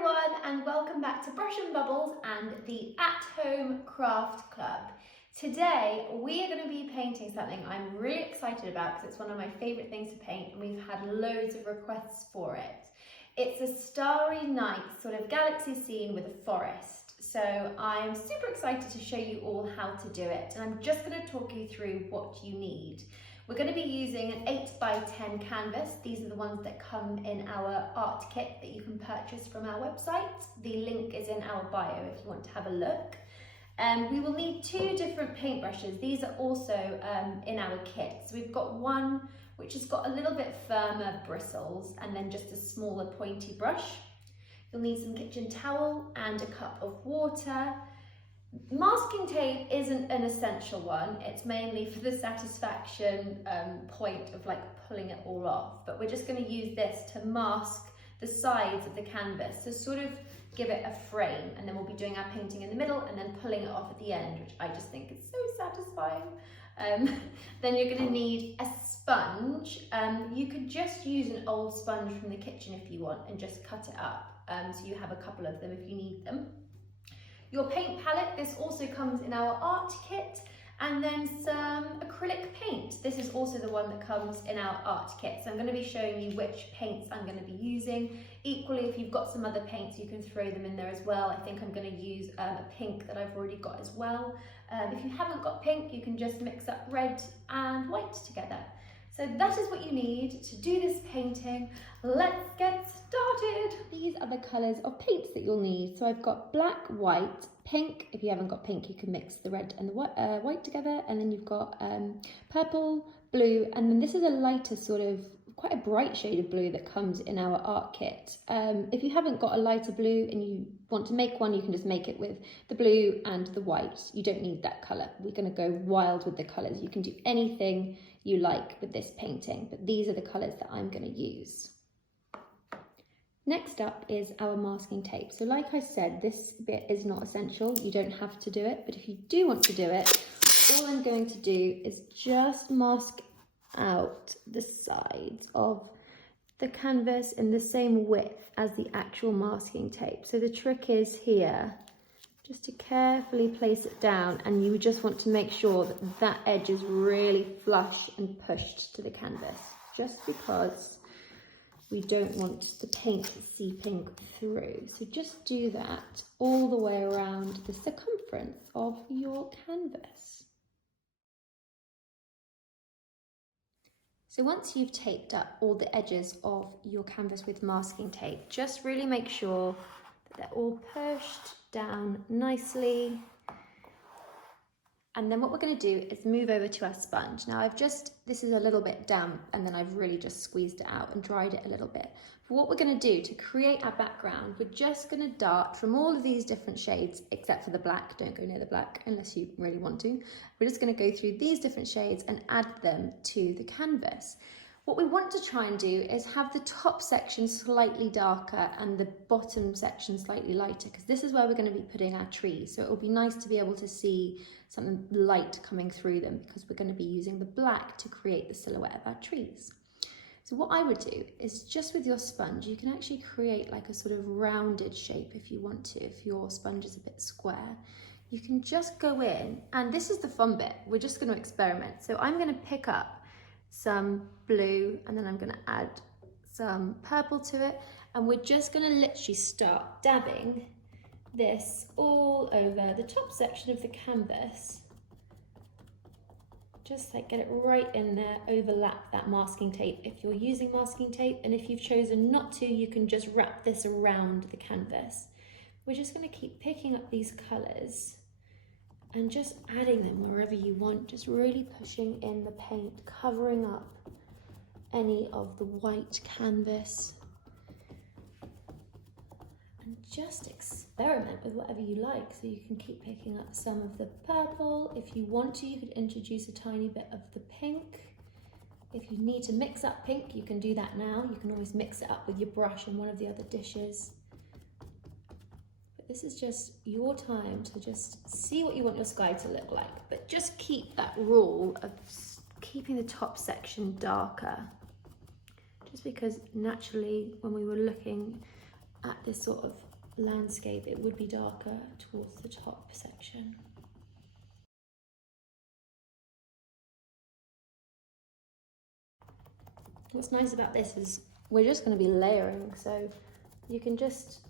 everyone, and welcome back to Brush and Bubbles and the At-Home Craft Club. Today we are going to be painting something I'm really excited about because it's one of my favourite things to paint and we've had loads of requests for it. It's a starry night sort of galaxy scene with a forest. So I'm super excited to show you all how to do it, and I'm just going to talk you through what you need. We're going to be using an 8x10 canvas. These are the ones that come in our art kit that you can purchase from our website. The link is in our bio if you want to have a look. We will need two different paintbrushes. These are also in our kit. So we've got one which has got a little bit firmer bristles and then just a smaller pointy brush. You'll need some kitchen towel and a cup of water. Masking tape isn't an essential one. It's mainly for the satisfaction point of like pulling it all off, but we're just going to use this to mask the sides of the canvas to sort of give it a frame, and then we'll be doing our painting in the middle and then pulling it off at the end, which I just think is so satisfying. Then you're going to need a sponge. You could just use an old sponge from the kitchen if you want and just cut it up, so you have a couple of them if you need them. Your paint palette, this also comes in our art kit, and then some acrylic paint. This is also the one that comes in our art kit. So I'm going to be showing you which paints I'm going to be using. Equally, if you've got some other paints, you can throw them in there as well. I think I'm going to use a pink that I've already got as well. If you haven't got pink, you can just mix up red and white together. So that is what you need to do this painting. Let's get started. These are the colours of paints that you'll need. So I've got black, white, pink. If you haven't got pink, you can mix the red and the white together. And then you've got purple, blue, and then this is a lighter sort of, quite a bright shade of blue that comes in our art kit. If you haven't got a lighter blue and you want to make one, you can just make it with the blue and the white. You don't need that colour. We're going to go wild with the colours. You can do anything you like with this painting, but these are the colours that I'm going to use. Next up is our masking tape. So like I said, this bit is not essential. You don't have to do it, but if you do want to do it, all I'm going to do is just mask out the sides of the canvas in the same width as the actual masking tape. So the trick is here, just to carefully place it down, and you just want to make sure that that edge is really flush and pushed to the canvas, just because we don't want the paint seeping through. So just do that all the way around the circumference of your canvas. So once you've taped up all the edges of your canvas with masking tape, just really make sure that they're all pushed down nicely. And then what we're going to do is move over to our sponge. Now this is a little bit damp, and then I've really just squeezed it out and dried it a little bit. But what we're going to do to create our background, we're just going to dart from all of these different shades, except for the black. Don't go near the black unless you really want to. We're just going to go through these different shades and add them to the canvas. What we want to try and do is have the top section slightly darker and the bottom section slightly lighter, because this is where we're going to be putting our trees. So it will be nice to be able to see something light coming through them, because we're going to be using the black to create the silhouette of our trees. So what I would do is, just with your sponge, you can actually create like a sort of rounded shape if you want to. If your sponge is a bit square, you can just go in, and this is the fun bit. We're just going to experiment. So I'm going to pick up some blue, and then I'm going to add some purple to it, and we're just going to literally start dabbing this all over the top section of the canvas. Just like get it right in there, overlap that masking tape if you're using masking tape, and if you've chosen not to, you can just wrap this around the canvas. We're just going to keep picking up these colours and just adding them wherever you want, just really pushing in the paint, covering up any of the white canvas. And just experiment with whatever you like. So you can keep picking up some of the purple. If you want to, you could introduce a tiny bit of the pink. If you need to mix up pink, you can do that now. You can always mix it up with your brush in one of the other dishes. This is just your time to just see what you want your sky to look like, but just keep that rule of keeping the top section darker, just because naturally when we were looking at this sort of landscape, it would be darker towards the top section. What's nice about this is we're just going to be layering, so you can just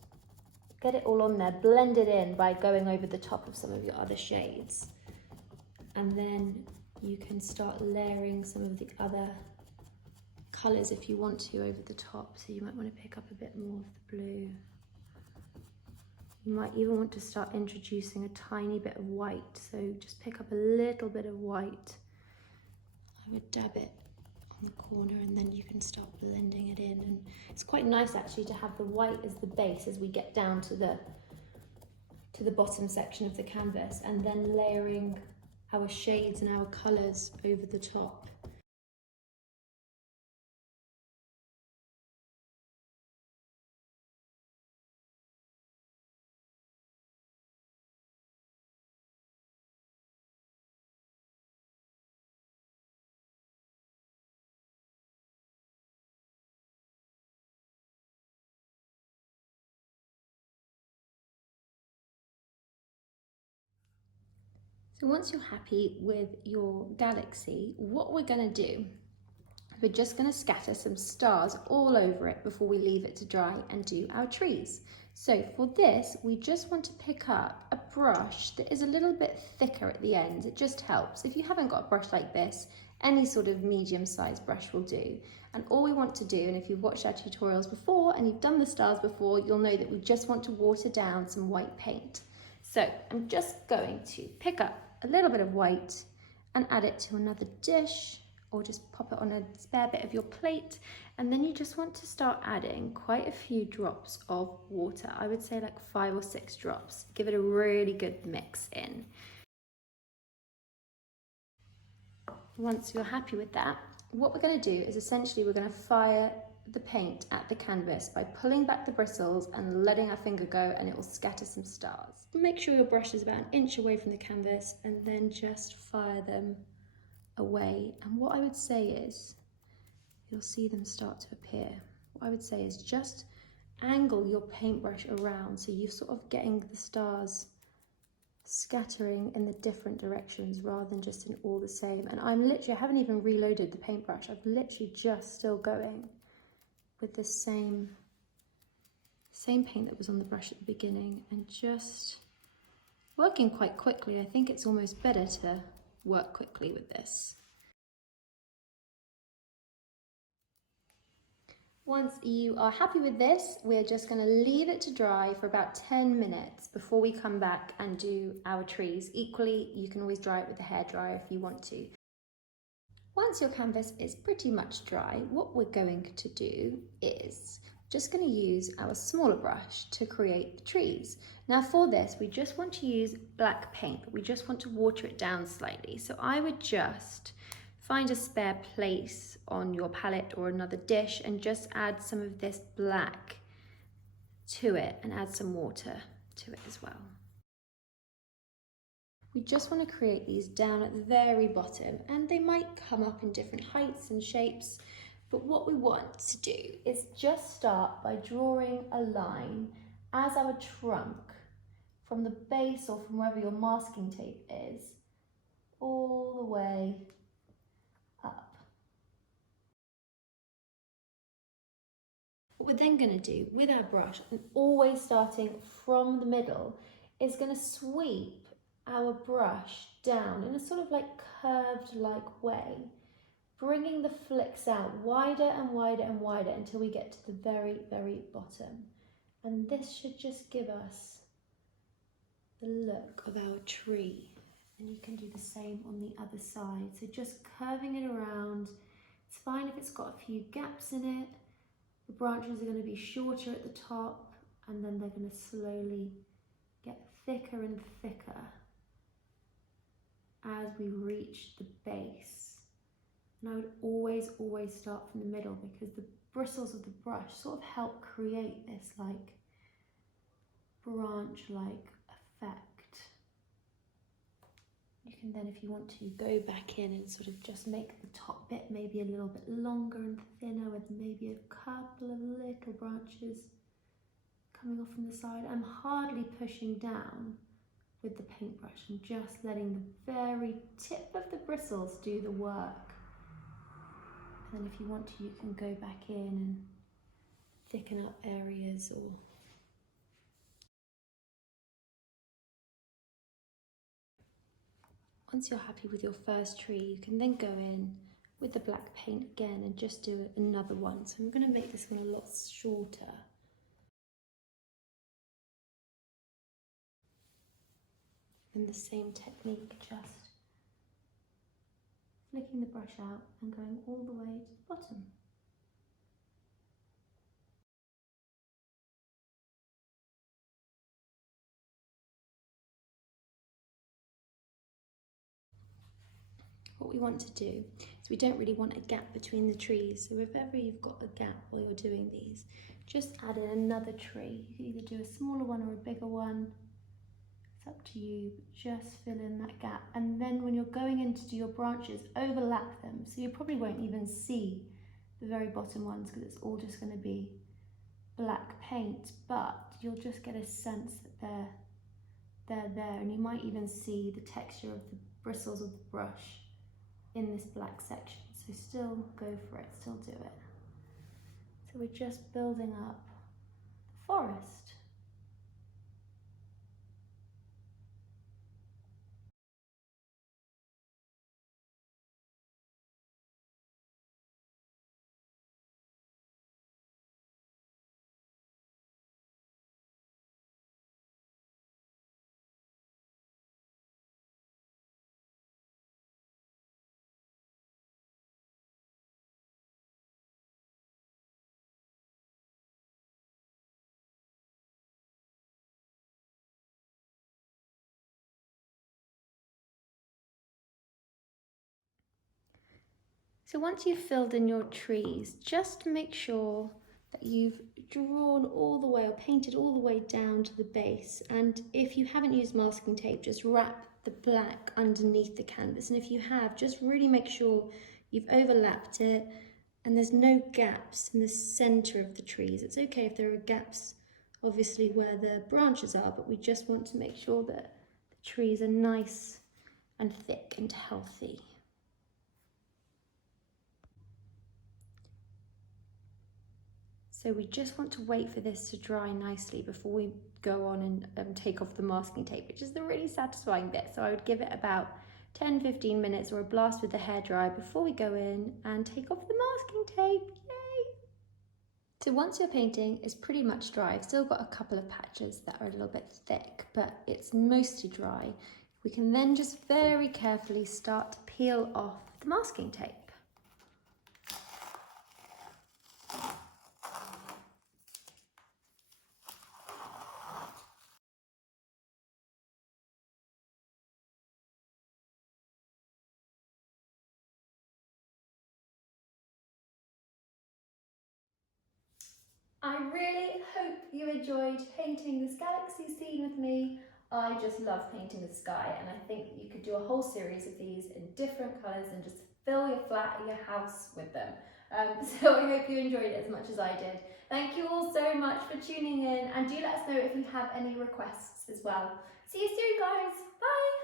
get it all on there, blend it in by going over the top of some of your other shades. And then you can start layering some of the other colours if you want to over the top. So you might want to pick up a bit more of the blue. You might even want to start introducing a tiny bit of white. So just pick up a little bit of white. I would dab it on the corner and then you can start blending it in. And it's quite nice actually to have the white as the base as we get down to the bottom section of the canvas, and then layering our shades and our colours over the top. So once you're happy with your galaxy, what we're going to do, we're just going to scatter some stars all over it before we leave it to dry and do our trees. So for this, we just want to pick up a brush that is a little bit thicker at the end. It just helps. If you haven't got a brush like this, any sort of medium-sized brush will do. And all we want to do, and if you've watched our tutorials before and you've done the stars before, you'll know that we just want to water down some white paint. So I'm just going to pick up a little bit of white and add it to another dish, or just pop it on a spare bit of your plate. And then you just want to start adding quite a few drops of water. I would say like 5 or 6 drops. Give it a really good mix in. Once you're happy with that, what we're going to do is essentially we're going to fire the paint at the canvas by pulling back the bristles and letting our finger go, and it will scatter some stars. Make sure your brush is about an inch away from the canvas and then just fire them away. And what I would say is, you'll see them start to appear. What I would say is just angle your paintbrush around so you're sort of getting the stars scattering in the different directions rather than just in all the same. And I haven't even reloaded the paintbrush. I've literally just still going with the same paint that was on the brush at the beginning and just working quite quickly. I think it's almost better to work quickly with this. Once you are happy with this, we're just going to leave it to dry for about 10 minutes before we come back and do our trees. Equally, you can always dry it with a hairdryer if you want to. Once your canvas is pretty much dry, what we're going to do is just going to use our smaller brush to create the trees. Now for this, we just want to use black paint, but we just want to water it down slightly. So I would just find a spare place on your palette or another dish and just add some of this black to it and add some water to it as well. We just want to create these down at the very bottom, and they might come up in different heights and shapes, but what we want to do is just start by drawing a line as our trunk from the base or from wherever your masking tape is, all the way up. What we're then going to do with our brush, and always starting from the middle, is going to sweep our brush down in a sort of like curved like way, bringing the flicks out wider and wider and wider until we get to the very, very bottom. And this should just give us the look of our tree. And you can do the same on the other side. So just curving it around. It's fine if it's got a few gaps in it. The branches are going to be shorter at the top, and then they're going to slowly get thicker and thicker as we reach the base. And I would always start from the middle, because the bristles of the brush sort of help create this like branch-like effect. You can then, if you want to, go back in and sort of just make the top bit maybe a little bit longer and thinner with maybe a couple of little branches coming off from the side. I'm hardly pushing down with the paintbrush. I'm just letting the very tip of the bristles do the work. And then if you want to, you can go back in and thicken up areas or... Once you're happy with your first tree, you can then go in with the black paint again and just do another one. So I'm going to make this one a lot shorter. And the same technique, just flicking the brush out and going all the way to the bottom. What we want to do is we don't really want a gap between the trees, so if ever you've got a gap while you're doing these, just add in another tree. You can either do a smaller one or a bigger one, it's up to you, but just fill in that gap. And then when you're going in to do your branches, overlap them, so you probably won't even see the very bottom ones because it's all just going to be black paint, but you'll just get a sense that they're there, and you might even see the texture of the bristles of the brush in this black section. So still go for it, still do it. So we're just building up the forest. So once you've filled in your trees, just make sure that you've drawn all the way or painted all the way down to the base. And if you haven't used masking tape, just wrap the black underneath the canvas. And if you have, just really make sure you've overlapped it and there's no gaps in the center of the trees. It's okay if there are gaps, obviously, where the branches are, but we just want to make sure that the trees are nice and thick and healthy. So we just want to wait for this to dry nicely before we go on and take off the masking tape, which is the really satisfying bit. So I would give it about 10-15 minutes or a blast with the hairdryer before we go in and take off the masking tape. Yay! So once your painting is pretty much dry, I've still got a couple of patches that are a little bit thick, but it's mostly dry. We can then just very carefully start to peel off the masking tape. I really hope you enjoyed painting this galaxy scene with me. I just love painting the sky, and I think you could do a whole series of these in different colours and just fill your flat or your house with them. So I hope you enjoyed it as much as I did. Thank you all so much for tuning in, and do let us know if you have any requests as well. See you soon, guys. Bye!